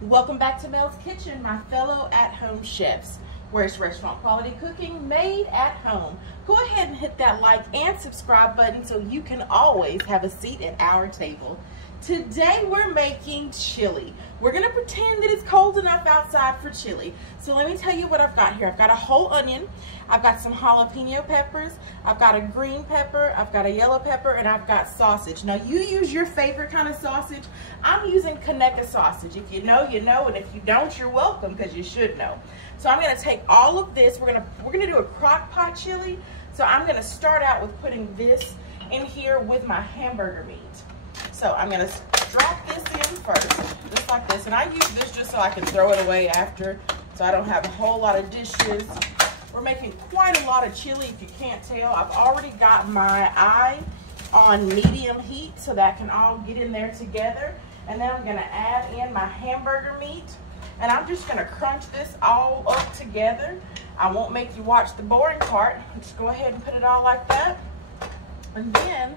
Welcome back to Mel's Kitchen, my fellow at-home chefs, where it's restaurant quality cooking made at home. Go ahead and hit that like and subscribe button so you can always have a seat at our table. Today we're making chili. We're gonna pretend that it's cold enough outside for chili. So let me tell you what I've got here. I've got a whole onion, I've got some jalapeno peppers, I've got a green pepper, I've got a yellow pepper, and I've got sausage. Now you use your favorite kind of sausage. I'm using Conecuh sausage. If you know, you know, and if you don't, you're welcome, because you should know. So I'm gonna take all of this, we're gonna do a crock pot chili. So I'm gonna start out with putting this in here with my hamburger meat. So I'm gonna drop this in first, just like this. And I use this just so I can throw it away after, so I don't have a whole lot of dishes. We're making quite a lot of chili, if you can't tell. I've already got my eye on medium heat so that can all get in there together. And then I'm gonna add in my hamburger meat. And I'm just gonna crunch this all up together. I won't make you watch the boring part. Just go ahead and put it all like that. And then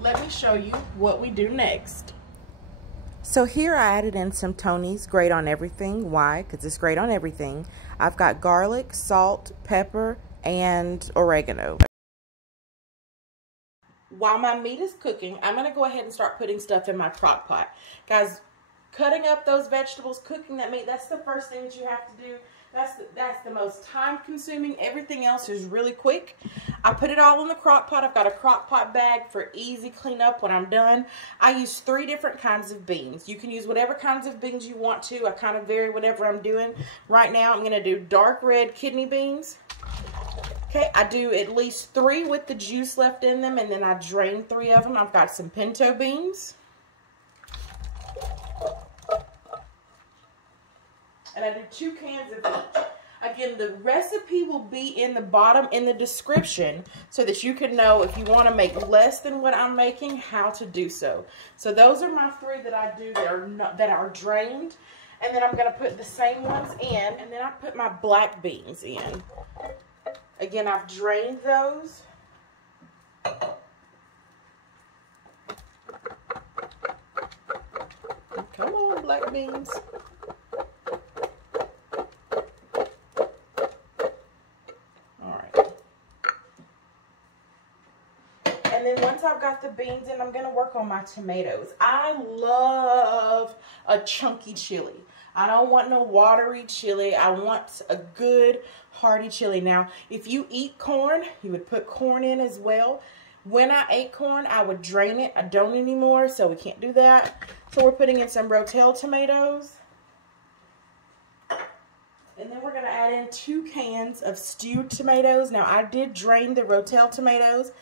let me show you what we do next. So here I added in some Tony's Great on Everything. Why? Because it's great on everything. I've got garlic, salt, pepper, and oregano. While my meat is cooking, I'm going to go ahead and start putting stuff in my crock pot. Guys, cutting up those vegetables, cooking that meat, that's the first thing that you have to do. That's the most time consuming. Everything else is really quick. I put it all in the crock pot. I've got a crock pot bag for easy cleanup when I'm done. I use 3 different kinds of beans. You can use whatever kinds of beans you want to. I kind of vary whatever I'm doing. Right now I'm going to do dark red kidney beans. Okay, I do at least 3 with the juice left in them, and then I drain 3 of them. I've got some pinto beans. And I do 2 cans of each. Again, the recipe will be in the bottom in the description so that you can know if you want to make less than what I'm making, how to do so. So those are my 3 that I do that are drained. And then I'm going to put the same ones in, and then I put my black beans in. Again, I've drained those. Come on, black beans. And then once I've got the beans in, I'm going to work on my tomatoes. I love a chunky chili. I don't want no watery chili. I want a good hearty chili. Now, if you eat corn, you would put corn in as well. When I ate corn, I would drain it. I don't anymore, so we can't do that. So we're putting in some rotel tomatoes. And then we're going to add in 2 cans of stewed tomatoes. Now, I did drain the rotel tomatoes.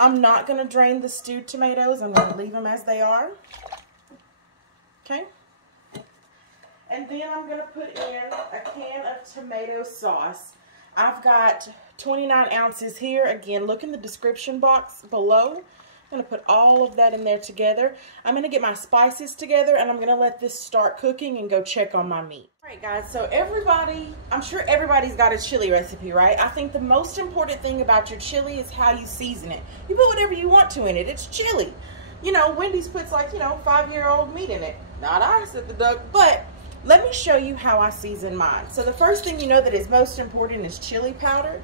I'm not going to drain the stewed tomatoes. I'm going to leave them as they are. Okay. And then I'm going to put in a can of tomato sauce. I've got 29 ounces here. Again, look in the description box below. I'm going to put all of that in there together. I'm going to get my spices together, and I'm going to let this start cooking and go check on my meat. All right, guys, so I'm sure everybody's got a chili recipe, right? I think the most important thing about your chili is how you season it. You put whatever you want to in it. It's chili. You know, Wendy's puts, like, 5-year-old meat in it. Not I, said the duck, but let me show you how I season mine. So the first thing you know that is most important is chili powder.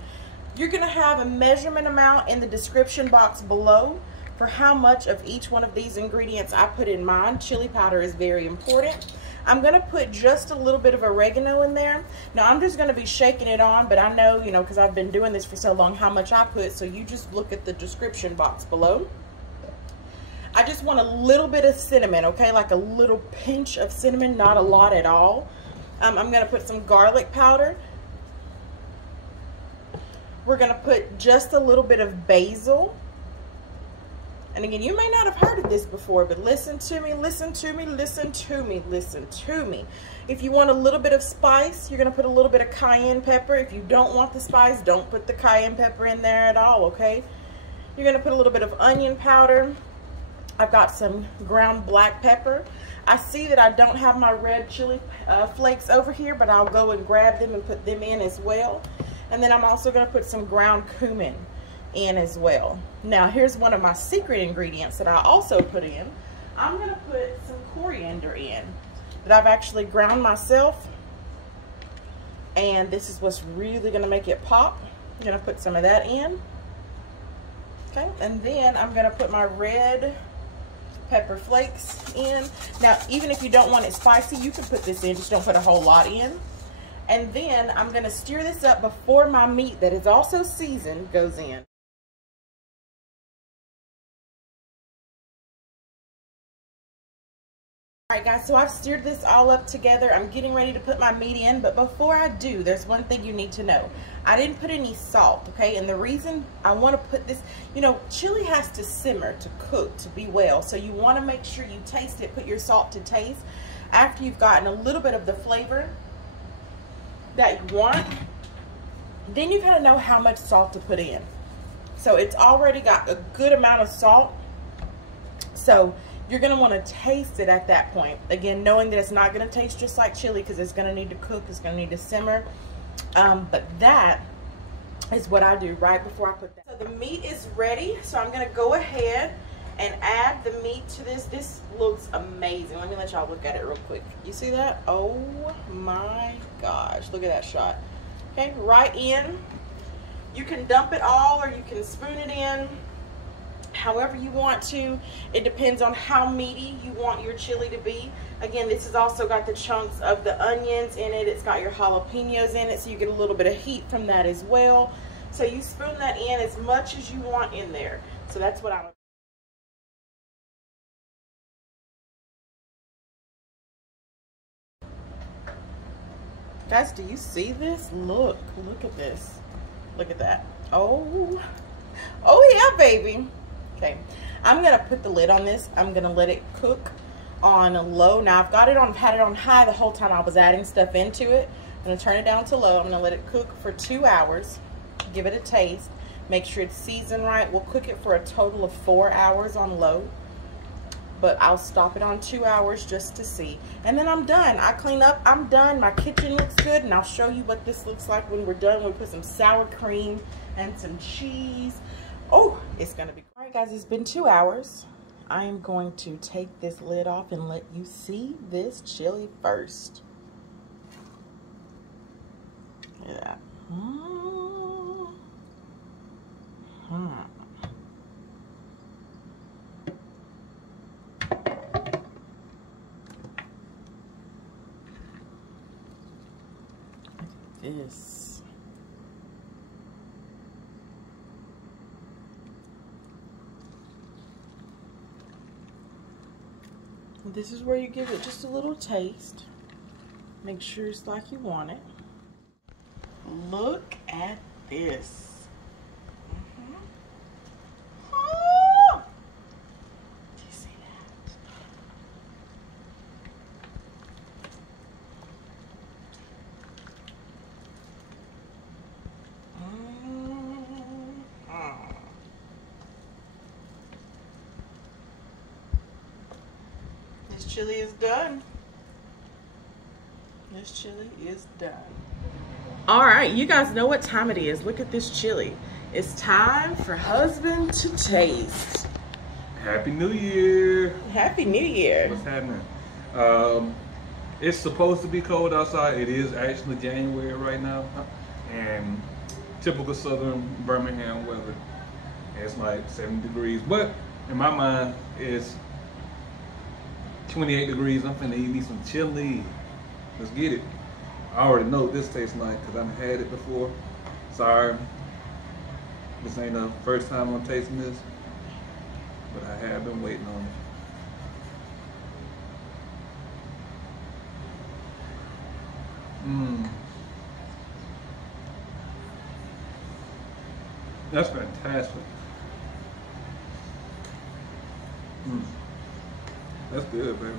You're going to have a measurement amount in the description box below for how much of each one of these ingredients I put in mine. Chili powder is very important. I'm going to put just a little bit of oregano in there. Now, I'm just going to be shaking it on, but I know, because I've been doing this for so long, how much I put, so you just look at the description box below. I just want a little bit of cinnamon, okay, like a little pinch of cinnamon, not a lot at all. I'm going to put some garlic powder. We're going to put just a little bit of basil. And again, you may not have heard of this before, but listen to me, listen to me, listen to me, listen to me. If you want a little bit of spice, you're going to put a little bit of cayenne pepper. If you don't want the spice, don't put the cayenne pepper in there at all, okay? You're going to put a little bit of onion powder. I've got some ground black pepper. I see that I don't have my red chili flakes over here, but I'll go and grab them and put them in as well. And then I'm also going to put some ground cumin in as well. Now, here's one of my secret ingredients that I also put in. I'm going to put some coriander in. that I've actually ground myself. And this is what's really gonna make it pop. I'm gonna put some of that in. Okay, and then I'm gonna put my red pepper flakes in. Now, even if you don't want it spicy, you can put this in, just don't put a whole lot in. And then I'm gonna stir this up before my meat that is also seasoned goes in. All right, guys, so I've stirred this all up together. I'm getting ready to put my meat in, but before I do, there's one thing you need to know. I didn't put any salt, okay? And the reason I want to put this, you know, chili has to simmer to cook, to be well. So you want to make sure you taste it, put your salt to taste. After you've gotten a little bit of the flavor that you want, then you kind of know how much salt to put in. So it's already got a good amount of salt. So you're going to want to taste it at that point. Again, knowing that it's not going to taste just like chili because it's going to need to cook, it's going to need to simmer. But that is what I do right before I put that. So the meat is ready. So I'm going to go ahead and add the meat to this. This looks amazing. Let me let y'all look at it real quick. You see that? Oh my gosh. Look at that shot. Okay, right in. You can dump it all or you can spoon it in. However you want to. It depends on how meaty you want your chili to be. Again, this has also got the chunks of the onions in it. It's got your jalapeños in it, so you get a little bit of heat from that as well. So you spoon that in as much as you want in there. So that's what I'm. Guys, do you see this? Look at this. Look at that. Oh yeah, baby. Okay, I'm gonna put the lid on this. I'm gonna let it cook on low. Now I've got it on, had it on high the whole time I was adding stuff into it. I'm gonna turn it down to low. I'm gonna let it cook for 2 hours. Give it a taste. Make sure it's seasoned right. We'll cook it for a total of 4 hours on low. But I'll stop it on 2 hours just to see. And then I'm done. I clean up, I'm done. My kitchen looks good, and I'll show you what this looks like when we're done. We'll put some sour cream and some cheese. Oh, it's gonna be. All right, guys, it's been 2 hours. I am going to take this lid off and let you see this chili first. Look at that. This. This is where you give it just a little taste. Make sure it's like you want it. Look at this. Oh! Do you see that? This chili is done. This chili is done. All right, you guys know what time it is. Look at this chili. It's time for husband to taste. Happy New Year. Happy New Year. What's happening? It's supposed to be cold outside. It is actually January right now. And typical southern Birmingham weather. It's like 70 degrees. But in my mind, it's 28 degrees. I'm finna eat me some chili. Let's get it. I already know what this tastes like because I've had it before. Sorry, this ain't the first time I'm tasting this, but I have been waiting on it. That's fantastic. That's good, baby.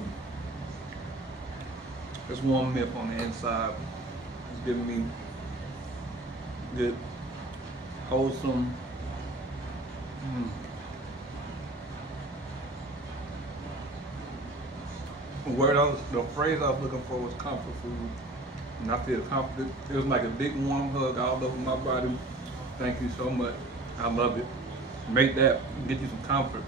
It's warming me up on the inside. It's giving me good, wholesome. The phrase I was looking for was comfort food. And I feel comforted. It was like a big warm hug all over my body. Thank you so much. I love it. Make that, get you some comfort.